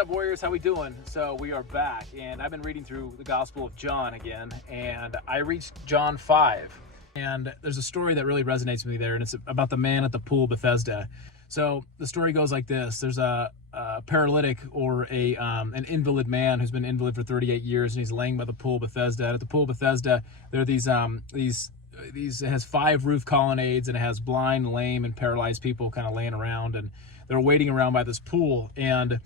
up, Warriors? How we doing? So we are back, and I've been reading through the Gospel of John again, and I reached John 5, and there's a story that really resonates with me there, and it's about the man at the pool of Bethesda. So the story goes like this. There's a paralytic or an invalid man who's been invalid for 38 years, and he's laying by the pool of Bethesda. And at the pool of Bethesda, there are these it has 5 roof colonnades, and it has blind, lame, and paralyzed people kind of laying around, and they're waiting around by this pool. And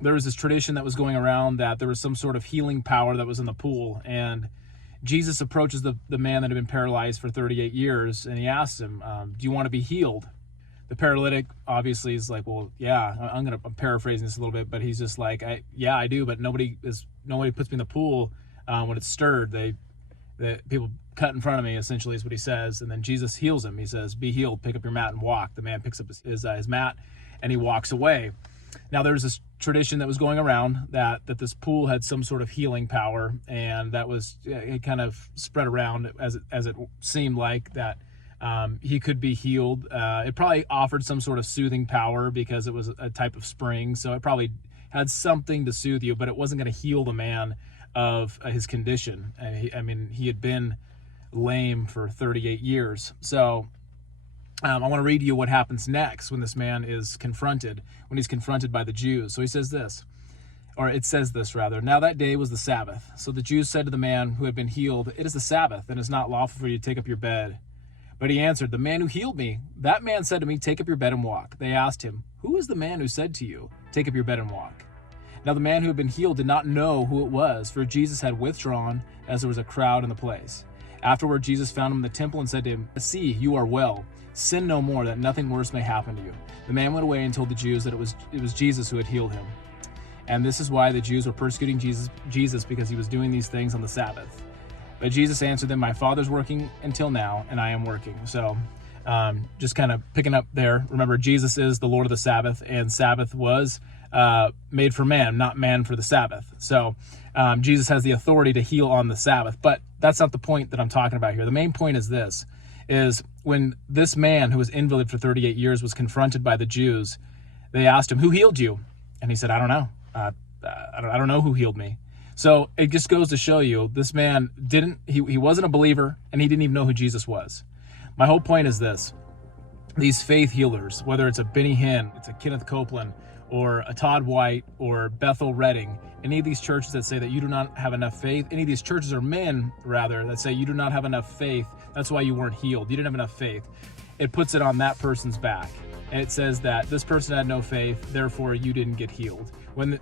there was this tradition that was going around that there was some sort of healing power that was in the pool. And Jesus approaches the man that had been paralyzed for 38 years, and he asks him, do you want to be healed? The paralytic obviously is like, well, yeah, I'm paraphrasing this a little bit, but he's just like, yeah, I do, but nobody puts me in the pool when it's stirred. The people cut in front of me, essentially, is what he says. And then Jesus heals him. He says, be healed, pick up your mat and walk. The man picks up his mat and he walks away. Now, there's this tradition that was going around that this pool had some sort of healing power, and that was, it kind of spread around as it seemed like that he could be healed. It probably offered some sort of soothing power because it was a type of spring, so it probably had something to soothe you, but it wasn't going to heal the man of his condition. He had been lame for 38 years. So I want to read you what happens next when this man is confronted, when he's confronted by the Jews. So he says this, or it says this rather, now that day was the Sabbath. So the Jews said to the man who had been healed, it is the Sabbath, and it is not lawful for you to take up your bed. But he answered, the man who healed me, that man said to me, take up your bed and walk. They asked him, who is the man who said to you, take up your bed and walk? Now the man who had been healed did not know who it was, for Jesus had withdrawn, as there was a crowd in the place. Afterward, Jesus found him in the temple and said to him, see, you are well. Sin no more, that nothing worse may happen to you. The man went away and told the Jews that it was Jesus who had healed him. And this is why the Jews were persecuting Jesus because he was doing these things on the Sabbath. But Jesus answered them, my Father's working until now, and I am working. So just kind of picking up there. Remember, Jesus is the Lord of the Sabbath, and Sabbath was made for man, not man for the Sabbath. So Jesus has the authority to heal on the Sabbath, but that's not the point that I'm talking about here. The main point is this, is when this man who was invalid for 38 years was confronted by the Jews, they asked him, who healed you? And he said, I don't know. I don't know who healed me. So it just goes to show you, this man he wasn't a believer, and he didn't even know who Jesus was. My whole point is this. These faith healers, whether it's a Benny Hinn, it's a Kenneth Copeland, or a Todd White, or Bethel Redding, any of these churches that say that you do not have enough faith, any of these churches are men, rather, that say you do not have enough faith, that's why you weren't healed, you didn't have enough faith. It puts it on that person's back. And it says that this person had no faith, therefore you didn't get healed. When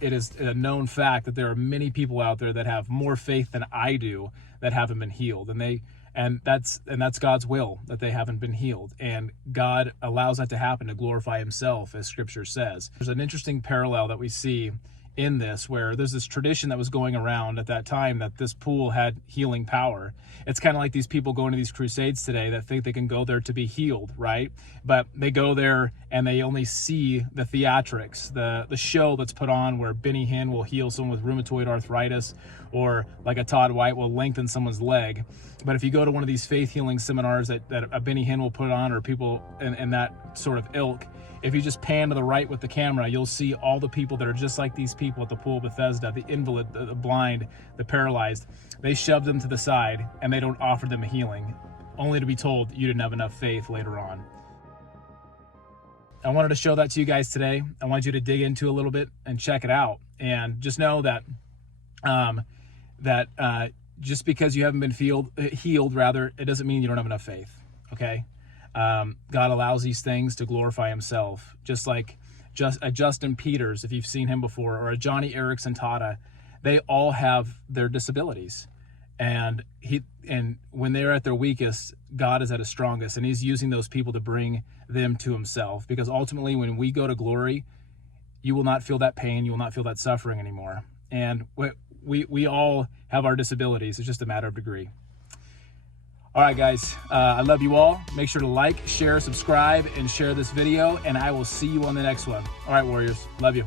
it is a known fact that there are many people out there that have more faith than I do that haven't been healed, and that's God's will, that they haven't been healed, and God allows that to happen to glorify himself, as scripture says. There's an interesting parallel that we see in this, where there's this tradition that was going around at that time that this pool had healing power. It's kind of like these people going to these crusades today that think they can go there to be healed, right? But they go there and they only see the theatrics, the show that's put on, where Benny Hinn will heal someone with rheumatoid arthritis, or like a Todd White will lengthen someone's leg. But if you go to one of these faith healing seminars that a Benny Hinn will put on, or people in that sort of ilk, if you just pan to the right with the camera, you'll see all the people that are just like these people at the pool of Bethesda, the invalid, the blind, the paralyzed. They shove them to the side and they don't offer them a healing, only to be told you didn't have enough faith later on. I wanted to show that to you guys today. I want you to dig into a little bit and check it out. And just know that just because you haven't been healed, it doesn't mean you don't have enough faith, okay? God allows these things to glorify himself, just like a Justin Peters, if you've seen him before, or a Johnny Erickson Tata. They all have their disabilities, and when they're at their weakest, God is at his strongest, and he's using those people to bring them to himself, because ultimately when we go to glory, you will not feel that pain, you will not feel that suffering anymore. And we all have our disabilities. It's just a matter of degree. All right, guys, I love you all. Make sure to like, share, subscribe, and share this video, and I will see you on the next one. All right, Warriors, love you.